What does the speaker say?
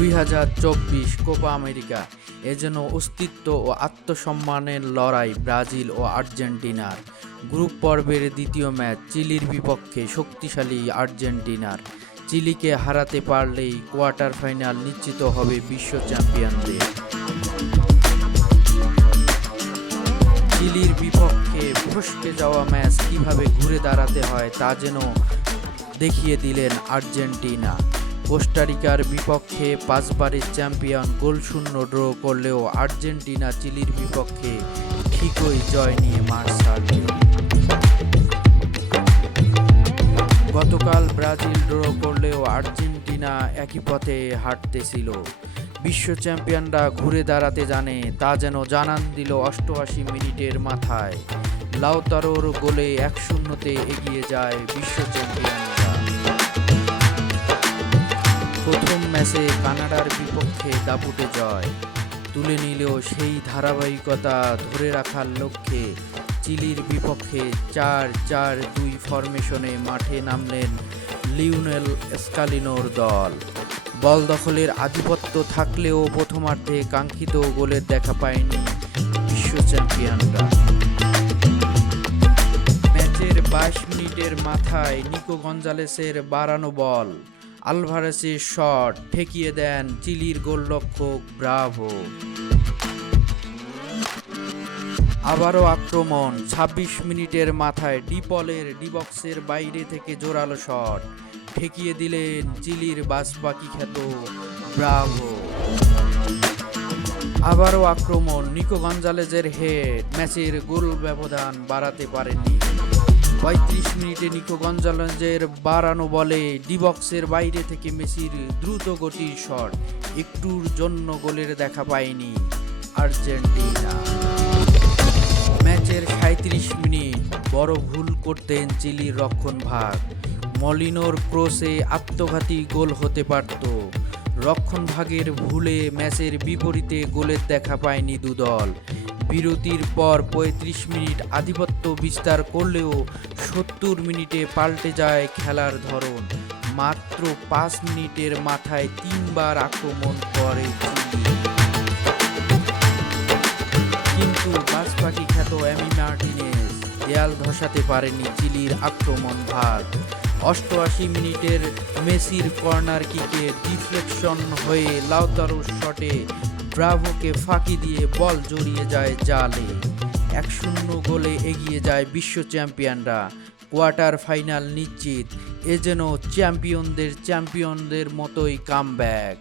দুই হাজার চব্বিশ কোপা আমেরিকা। এ যেন অস্তিত্ব ও আত্মসম্মানের লড়াই ব্রাজিল ও আর্জেন্টিনার। গ্রুপ পর্বের দ্বিতীয় ম্যাচ চিলির বিপক্ষে শক্তিশালী আর্জেন্টিনার। চিলিকে হারাতে পারলেই কোয়ার্টার ফাইনাল নিশ্চিত হবে বিশ্ব চ্যাম্পিয়নদের। চিলির বিপক্ষে ফসকে যাওয়া ম্যাচ কীভাবে ঘুরে দাঁড়াতে হয় তা যেন দেখিয়ে দিলেন আর্জেন্টিনা। কোস্টারিকার বিপক্ষে পাঁচবারের চ্যাম্পিয়ন গোলশূন্য ড্র করলেও আর্জেন্টিনা চিলির বিপক্ষে ঠিকই জয় নিয়ে ছাড়বে গতকাল ব্রাজিল ড্র করলেও আর্জেন্টিনা একই পথে হাঁটতেছিল। বিশ্ব চ্যাম্পিয়নরা ঘুরে দাঁড়াতে জানে, তা যেন জানান দিল অষ্টআশি মিনিটের মাথায়। লাউতারোর গোলে এক শূন্যতে এগিয়ে যায় বিশ্ব চ্যাম্পিয়নরা। প্রথম ম্যাচে কানাডার বিপক্ষে দাপুটে জয়। তুলে নিলেও সেই ধারাবাহিকতা ধরে রাখার লক্ষ্যে চিলির বিপক্ষে চার চার দুই ফরমেশনে মাঠে নামলেন লিওনেল স্কালিনোর দল। বল দখলের আধিপত্য থাকলেও প্রথমার্ধে কাঙ্ক্ষিত গোলের দেখা পায়নি বিশ্ব চ্যাম্পিয়নরা। ম্যাচের বাইশ মিনিটের মাথায় নিকো গঞ্জালেসের বাড়ানো বল। আলভারেসের শট ঠেকিয়ে দেন চিলির গোলরক্ষক ব্রাভো। আবারও আক্রমণ ২৬ মিনিটের মাথায় ডিপলের ডিবক্সের বাইরে থেকে জোরালো শট ঠেকিয়ে দিলেন চিলির বাসপাকি খ্যাত ব্রাভো। আবারও আক্রমণ, নিকো গঞ্জালেজের হেড ম্যাচের গোল ব্যবধান বাড়াতে পারেননি। পঁয়ত্রিশ মিনিটে নিকো গঞ্জালেজের বাড়ানো বলে ডিবক্সের বাইরে থেকে মেসির দ্রুত গতির শট। একটুর জন্য গোলের দেখা পায়নি আর্জেন্টিনা। ম্যাচের সাঁত্রিশ মিনিট, বড় ভুল করতেন চিলির রক্ষণ ভাগ মলিনোর ক্রসে আত্মঘাতী গোল হতে পারত। রক্ষণ ভাগের ভুলে ম্যাচের বিপরীতে গোলের দেখা পায়নি দুদল। বিরতির পর পঁয়ত্রিশ মিনিট আধিপত্য বিস্তার করলেও সত্তর মিনিটে পাল্টে যায় খেলার ধরন। মাত্র পাঁচ মিনিটের মাথায় তিনবার আক্রমণ করে কিন্তু বাজপাখি খ্যাত অ্যামি মার্টিনেজ দেয়াল ধসাতে পারেনি চিলির আক্রমণ ভাগ অষ্টআশি মিনিটের মেসির কর্নার কিকে ডিফ্লেকশন হয়ে লাউতারোর শটে ব্রাভোকে ফাঁকি দিয়ে বল জড়িয়ে যায় জালে। এক শূন্য গোলে এগিয়ে যায় বিশ্ব চ্যাম্পিয়নরা। কোয়ার্টার ফাইনাল নিশ্চিত। এ যেন চ্যাম্পিয়নদের চ্যাম্পিয়নদের মতোই কামব্যাক।